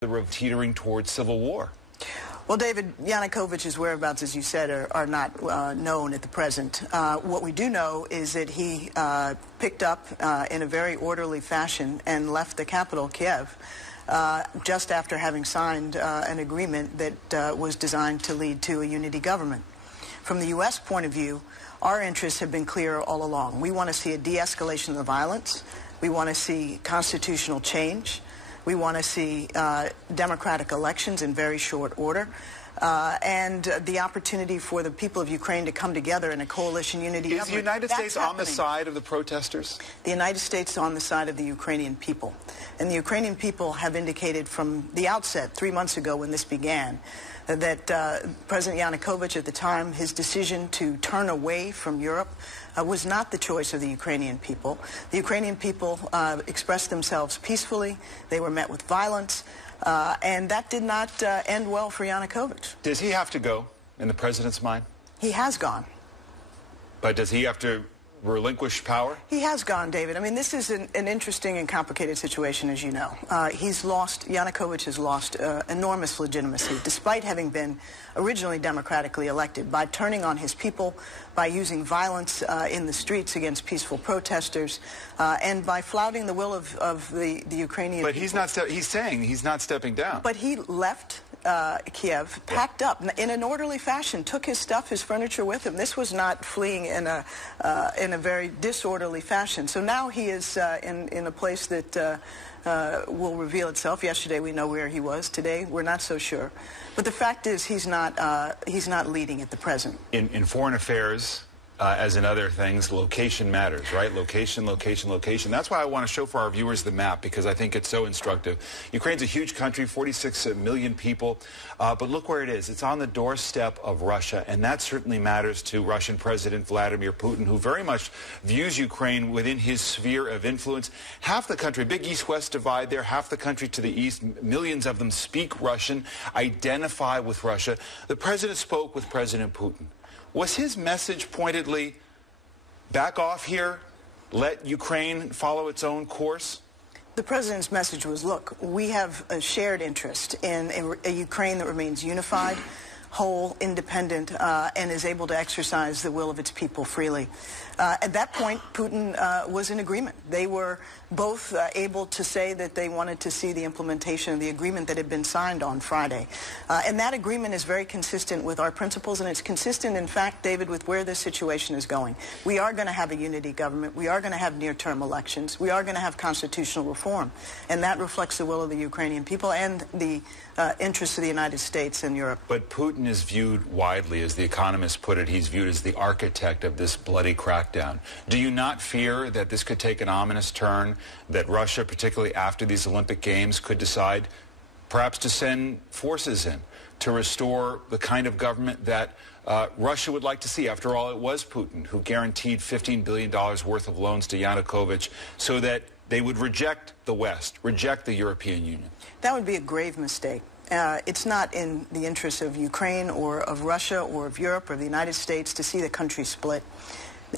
the road teetering towards civil war. Well, David, Yanukovych's whereabouts, as you said, are not known at the present. What we do know is that he picked up in a very orderly fashion and left the capital, Kiev, just after having signed an agreement that was designed to lead to a unity government. From the U.S. point of view, our interests have been clear all along. We want to see a de-escalation of the violence. We want to see constitutional change. We want to see democratic elections in very short order, and the opportunity for the people of Ukraine to come together in a coalition unity government. Is the United States on the side of the protesters? The United States is on the side of the Ukrainian people. And the Ukrainian people have indicated from the outset, 3 months ago when this began, that President Yanukovych at the time, his decision to turn away from Europe was not the choice of the Ukrainian people. The Ukrainian people expressed themselves peacefully. They were met with violence, and that did not end well for Yanukovych. Does he have to go, in the president's mind? He has gone. But does he have to relinquish power? He has gone, David. I mean, this is an interesting and complicated situation, as you know. Yanukovych has lost enormous legitimacy, despite having been originally democratically elected, by turning on his people, by using violence in the streets against peaceful protesters, and by flouting the will of the Ukrainian people. But he's saying he's not stepping down. But he left Kiev, packed up in an orderly fashion, took his stuff, his furniture with him. This was not fleeing in a very disorderly fashion. So now he is in a place that will reveal itself. Yesterday we know where he was. Today we're not so sure. But the fact is he's not leading at the present. In foreign affairs, as in other things, location matters, right? Location, location, location. That's why I want to show for our viewers the map, because I think it's so instructive. Ukraine's a huge country, 46 million people, but look where it is. It's on the doorstep of Russia, and that certainly matters to Russian President Vladimir Putin, who very much views Ukraine within his sphere of influence. Half the country, big east-west divide there, half the country to the east, millions of them speak Russian, identify with Russia. The president spoke with President Putin. Was his message pointedly, back off here, let Ukraine follow its own course? The president's message was, look, we have a shared interest in a Ukraine that remains unified, whole, independent, and is able to exercise the will of its people freely. At that point, Putin was in agreement. They were both able to say that they wanted to see the implementation of the agreement that had been signed on Friday. And that agreement is very consistent with our principles, and it's consistent, in fact, David, with where this situation is going. We are going to have a unity government. We are going to have near-term elections. We are going to have constitutional reform. And that reflects the will of the Ukrainian people and the interests of the United States and Europe. But Putin is viewed widely, as The Economist put it, he's viewed as the architect of this bloody crackdown. Do you not fear that this could take an ominous turn, that Russia, particularly after these Olympic Games, could decide perhaps to send forces in to restore the kind of government that Russia would like to see? After all, it was Putin who guaranteed $15 billion worth of loans to Yanukovych so that they would reject the West, reject the European Union. That would be a grave mistake. It's not in the interests of Ukraine or of Russia or of Europe or the United States to see the country split.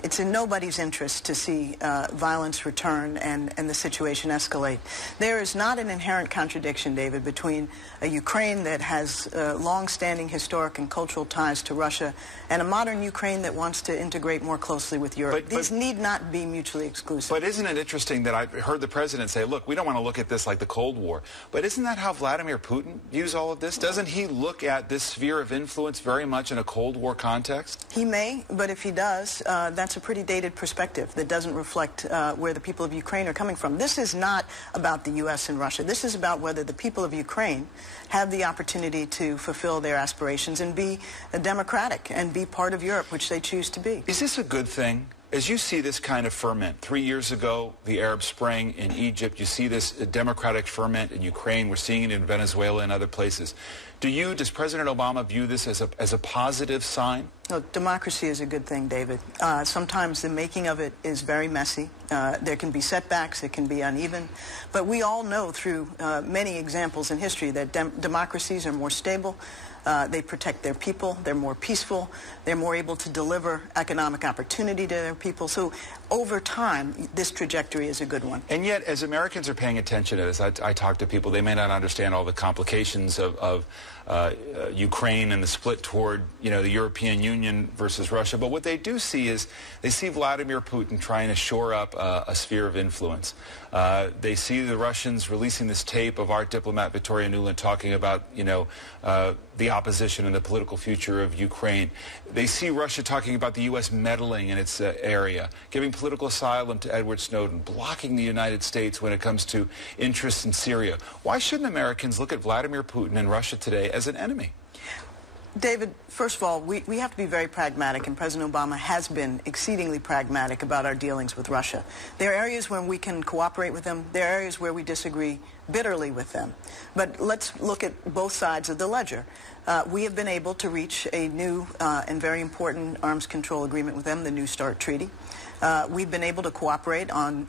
It's in nobody's interest to see violence return and the situation escalate. There is not an inherent contradiction, David, between a Ukraine that has long-standing historic and cultural ties to Russia and a modern Ukraine that wants to integrate more closely with Europe. These need not be mutually exclusive. But isn't it interesting that I heard the president say, look, we don't want to look at this like the Cold War. But isn't that how Vladimir Putin views all of this? Doesn't he look at this sphere of influence very much in a Cold War context? He may, but if he does, that's a pretty dated perspective that doesn't reflect where the people of Ukraine are coming from. This is not about the U.S. and Russia. This is about whether the people of Ukraine have the opportunity to fulfill their aspirations and be democratic and be part of Europe, which they choose to be. Is this a good thing? As you see this kind of ferment, 3 years ago, the Arab Spring in Egypt, you see this democratic ferment in Ukraine, we're seeing it in Venezuela and other places. Does President Obama view this as a positive sign? Look, democracy is a good thing, David. Sometimes the making of it is very messy. There can be setbacks, it can be uneven, but we all know through many examples in history that democracies are more stable, they protect their people, they're more peaceful, they're more able to deliver economic opportunity to their people. So over time, this trajectory is a good one. And yet, as Americans are paying attention to this, I talk to people, they may not understand all the complications of Ukraine and the split toward, the European Union versus Russia. But what they do see is they see Vladimir Putin trying to shore up a sphere of influence. They see the Russians releasing this tape of art diplomat Victoria Nuland talking about, the opposition and the political future of Ukraine. They see Russia talking about the U.S. meddling in its area, giving political asylum to Edward Snowden, blocking the United States when it comes to interests in Syria. Why shouldn't Americans look at Vladimir Putin and Russia today as an enemy? David, first of all, we have to be very pragmatic, and President Obama has been exceedingly pragmatic about our dealings with Russia. There are areas where we can cooperate with them. There are areas where we disagree bitterly with them. But let's look at both sides of the ledger. We have been able to reach a new and very important arms control agreement with them, the New START Treaty. We've been able to cooperate on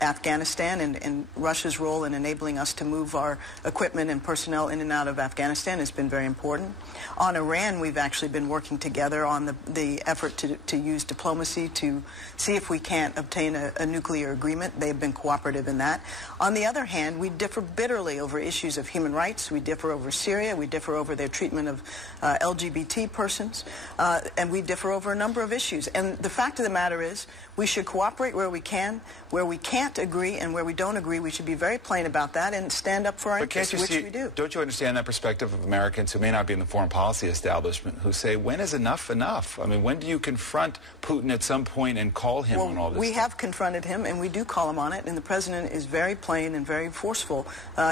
Afghanistan and Russia's role in enabling us to move our equipment and personnel in and out of Afghanistan has been very important. On Iran, we've actually been working together on the effort to use diplomacy to see if we can't obtain a nuclear agreement. They've been cooperative in that. On the other hand, we differ bitterly over issues of human rights. We differ over Syria. We differ over their treatment of LGBT persons. And we differ over a number of issues. And the fact of the matter is, we should cooperate where we can. Where we can't agree and where we don't agree, we should be very plain about that and stand up for our interests, which we do. Don't you understand that perspective of Americans who may not be in the foreign policy establishment who say, when is enough enough? I mean, when do you confront Putin at some point and call him on all this we stuff? have confronted him, and we do call him on it, and the president is very plain and very forceful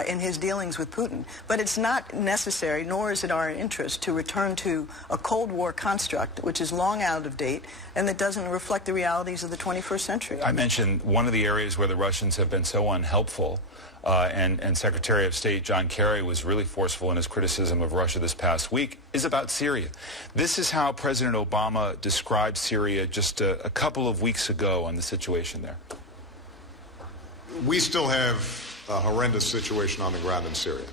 in his dealings with Putin. But it's not necessary, nor is it our interest, to return to a Cold War construct, which is long out of date, and that doesn't reflect the realities of the 21st century. I mentioned one of the areas where the Russians have been so unhelpful, and Secretary of State John Kerry was really forceful in his criticism of Russia this past week, is about Syria. This is how President Obama described Syria just a couple of weeks ago on the situation there. We still have a horrendous situation on the ground in Syria.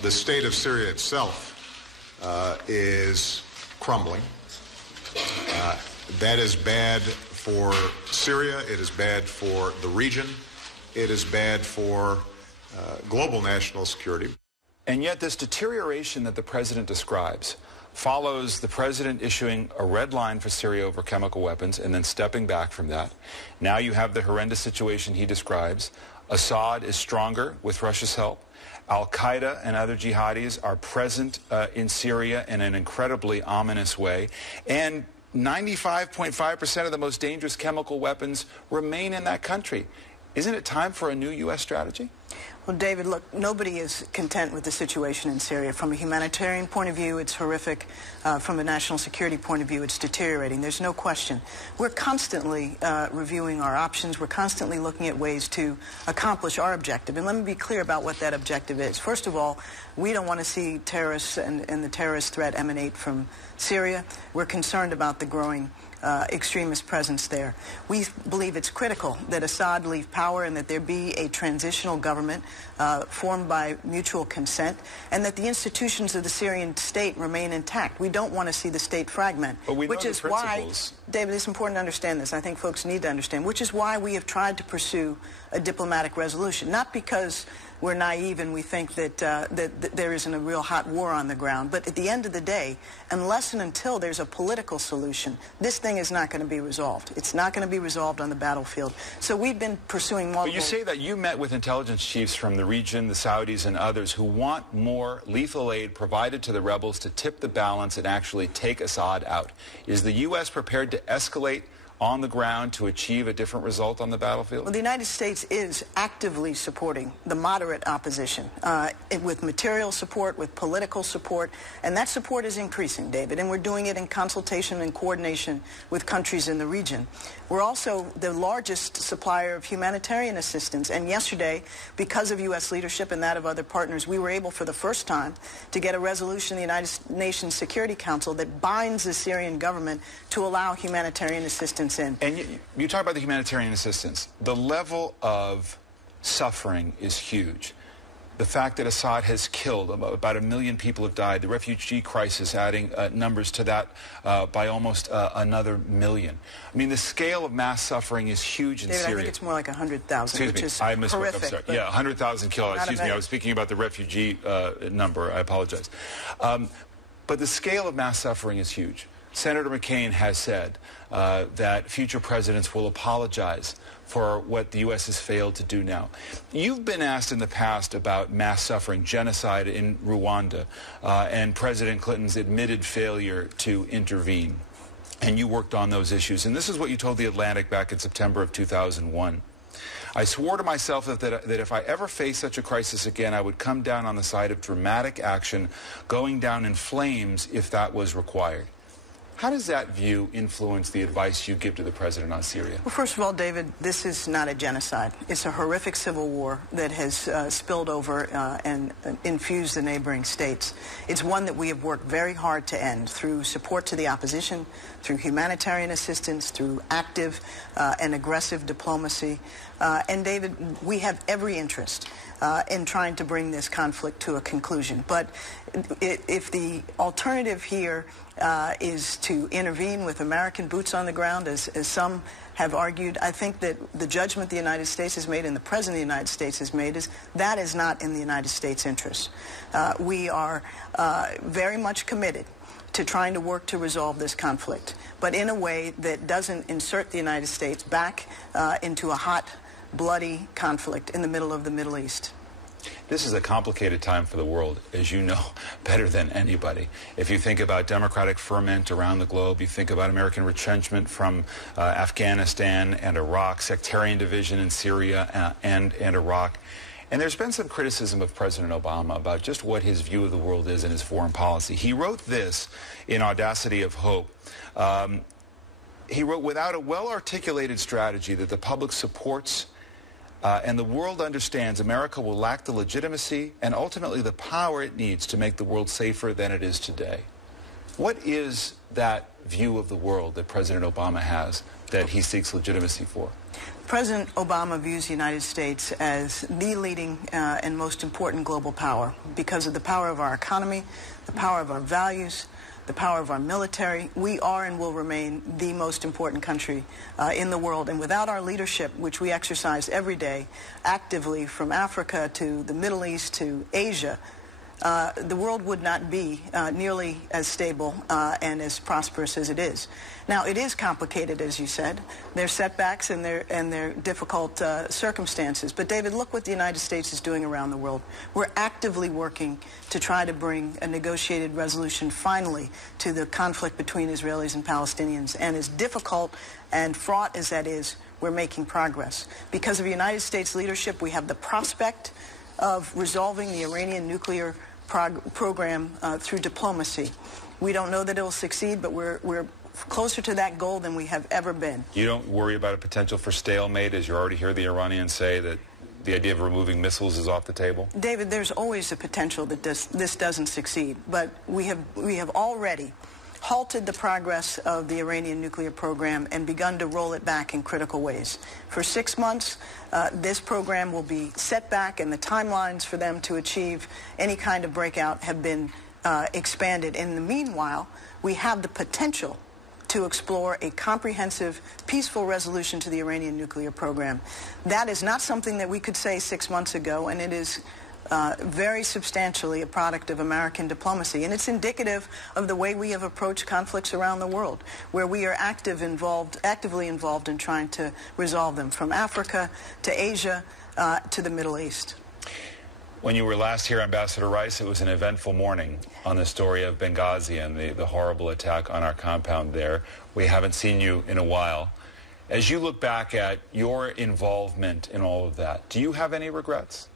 The state of Syria itself is crumbling. That is bad for Syria. It is bad for the region. It is bad for global national security. And yet this deterioration that the president describes follows the president issuing a red line for Syria over chemical weapons and then stepping back from that. Now you have the horrendous situation he describes. Assad is stronger with Russia's help. Al-Qaeda and other jihadis are present in Syria in an incredibly ominous way. And 95.5% of the most dangerous chemical weapons remain in that country. Isn't it time for a new U.S. strategy? Well, David, look, nobody is content with the situation in Syria. From a humanitarian point of view, it's horrific. From a national security point of view, it's deteriorating. There's no question. We're constantly reviewing our options. We're constantly looking at ways to accomplish our objective. And let me be clear about what that objective is. First of all, we don't want to see terrorists and the terrorist threat emanate from Syria. We're concerned about the growing extremist presence there. We believe it's critical that Assad leave power and that there be a transitional government formed by mutual consent and that the institutions of the Syrian state remain intact. We don't want to see the state fragment, which is why, David, it's important to understand this. I think folks need to understand, which is why we have tried to pursue a diplomatic resolution, not because we're naive and we think that, that there isn't a real hot war on the ground. But at the end of the day, unless and until there's a political solution, this thing is not going to be resolved. It's not going to be resolved on the battlefield. So we've been pursuing multiple... But you say that you met with intelligence chiefs from the region, the Saudis and others, who want more lethal aid provided to the rebels to tip the balance and actually take Assad out. Is the U.S. prepared to escalate on the ground to achieve a different result on the battlefield? Well, the United States is actively supporting the moderate opposition with material support, with political support, and that support is increasing, David, and we're doing it in consultation and coordination with countries in the region. We're also the largest supplier of humanitarian assistance, and yesterday, because of U.S. leadership and that of other partners, we were able for the first time to get a resolution in the United Nations Security Council that binds the Syrian government to allow humanitarian assistance assistance in. And you talk about the humanitarian assistance. The level of suffering is huge. The fact that Assad has killed, about 1 million people have died, the refugee crisis adding numbers to that by almost another million. I mean, the scale of mass suffering is huge in Syria. I think it's more like 100,000, which is I misspoke. horrific. I'm sorry. Yeah, 100,000 killed. Excuse me, I was speaking about the refugee number. I apologize. But the scale of mass suffering is huge. Senator McCain has said that future presidents will apologize for what the U.S. has failed to do now. You've been asked in the past about mass suffering, genocide in Rwanda, and President Clinton's admitted failure to intervene. And you worked on those issues. And this is what you told The Atlantic back in September of 2001. I swore to myself that if I ever faced such a crisis again, I would come down on the side of dramatic action, going down in flames if that was required. How does that view influence the advice you give to the president on Syria? Well, first of all, David, this is not a genocide. It's a horrific civil war that has spilled over and infused the neighboring states. It's one that we have worked very hard to end through support to the opposition, through humanitarian assistance, through active and aggressive diplomacy. And David, we have every interest in trying to bring this conflict to a conclusion. But if the alternative here is to intervene with American boots on the ground, as some have argued, I think that the judgment the United States has made and the President of the United States has made is that is not in the United States' interest. We are very much committed to trying to work to resolve this conflict, but in a way that doesn't insert the United States back into a hot, bloody conflict in the middle of the Middle East. This is a complicated time for the world, as you know better than anybody. If you think about democratic ferment around the globe, you think about American retrenchment from Afghanistan and Iraq, sectarian division in Syria and Iraq. And there's been some criticism of President Obama about just what his view of the world is in his foreign policy. He wrote this in Audacity of Hope. He wrote, without a well-articulated strategy that the public supports and the world understands, America will lack the legitimacy and ultimately the power it needs to make the world safer than it is today. What is that view of the world that President Obama has that he seeks legitimacy for? President Obama views the United States as the leading and most important global power because of the power of our economy, the power of our values, the power of our military. We are and will remain the most important country in the world. And without our leadership, which we exercise every day, actively from Africa to the Middle East to Asia, the world would not be nearly as stable and as prosperous as it is. Now, it is complicated, as you said. There's setbacks and there difficult circumstances. But, David, look what the United States is doing around the world. We're actively working to try to bring a negotiated resolution, finally, to the conflict between Israelis and Palestinians. And as difficult and fraught as that is, we're making progress. Because of the United States leadership, we have the prospect of resolving the Iranian nuclear program through diplomacy. We don't know that it will succeed, but we're closer to that goal than we have ever been. You don't worry about a potential for stalemate, as you already hear the Iranians say that the idea of removing missiles is off the table? David, there's always a potential that this doesn't succeed, but we have already halted the progress of the Iranian nuclear program and begun to roll it back in critical ways. For 6 months, this program will be set back, and the timelines for them to achieve any kind of breakout have been expanded. In the meanwhile, we have the potential to explore a comprehensive, peaceful resolution to the Iranian nuclear program. That is not something that we could say 6 months ago, and it is very substantially a product of American diplomacy. And it's indicative of the way we have approached conflicts around the world, where we are actively involved in trying to resolve them, from Africa to Asia to the Middle East. When you were last here, Ambassador Rice, it was an eventful morning on the story of Benghazi and the horrible attack on our compound there. We haven't seen you in a while. As you look back at your involvement in all of that, do you have any regrets?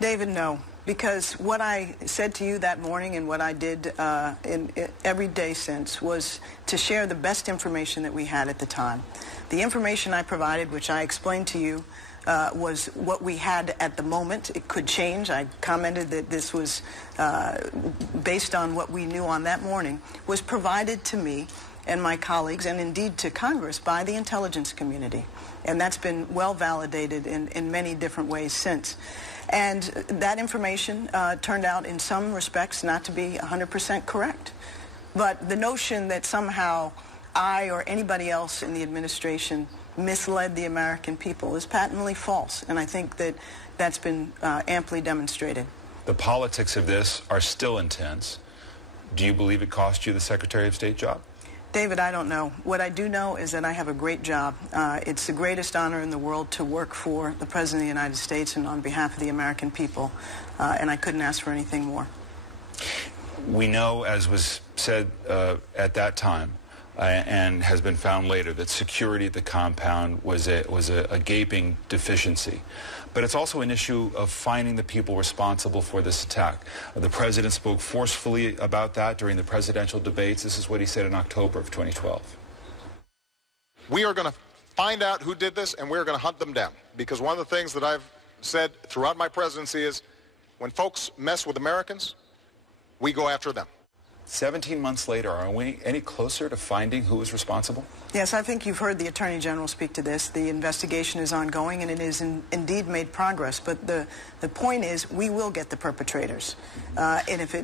David, no, because what I said to you that morning and what I did in every day since was to share the best information that we had at the time. The information I provided, which I explained to you, was what we had at the moment. It could change. I commented that this was based on what we knew on that morning, was provided to me and my colleagues, and indeed to Congress, by the intelligence community. And that's been well validated in many different ways since. And that information turned out in some respects not to be 100% correct. But the notion that somehow I or anybody else in the administration misled the American people is patently false. And I think that that's been amply demonstrated. The politics of this are still intense. Do you believe it cost you the Secretary of State job? David, I don't know. What I do know is that I have a great job. It's the greatest honor in the world to work for the President of the United States and on behalf of the American people, and I couldn't ask for anything more. We know, as was said at that time, and has been found later, that security at the compound was a gaping deficiency. But it's also an issue of finding the people responsible for this attack. The president spoke forcefully about that during the presidential debates. This is what he said in October of 2012. We are going to find out who did this, and we're going to hunt them down. Because one of the things that I've said throughout my presidency is, when folks mess with Americans, we go after them. 17 months later, are we any closer to finding who is responsible? Yes, I think you've heard the Attorney General speak to this. The investigation is ongoing, and it is indeed made progress. But the point is, we will get the perpetrators. And if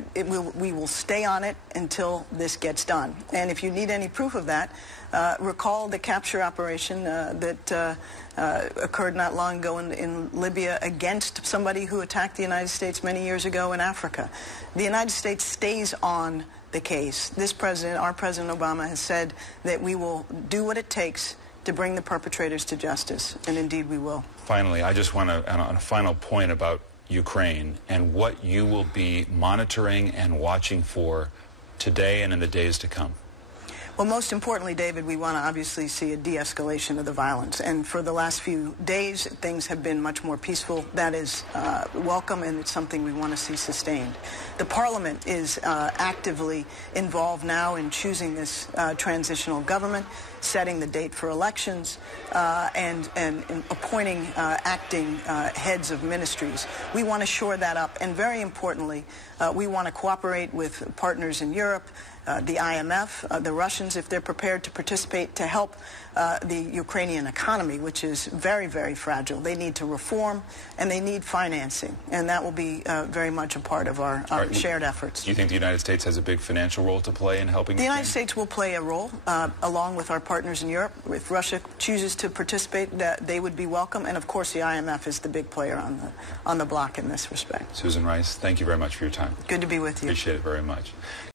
we will stay on it until this gets done. And if you need any proof of that, recall the capture operation that occurred not long ago in Libya against somebody who attacked the United States many years ago in Africa. The United States stays on the case. This president, our President Obama, has said that we will do what it takes to bring the perpetrators to justice, and indeed we will. Finally, I just want to, on a final point about Ukraine and what you will be monitoring and watching for today and in the days to come. Well, most importantly, David, we want to obviously see a de-escalation of the violence. And for the last few days, things have been much more peaceful. That is welcome, and it's something we want to see sustained. The Parliament is actively involved now in choosing this transitional government, setting the date for elections, and appointing acting heads of ministries. We want to shore that up. And very importantly, we want to cooperate with partners in Europe, the IMF, the Russians, if they're prepared to participate, to help the Ukrainian economy, which is very, very fragile. They need to reform, and they need financing, and that will be very much a part of our shared efforts. Do you think the United States has a big financial role to play in helping? The United States will play a role, along with our partners in Europe. If Russia chooses to participate, they would be welcome, and of course the IMF is the big player on the block in this respect. Susan Rice, thank you very much for your time. Good to be with you. Appreciate it very much.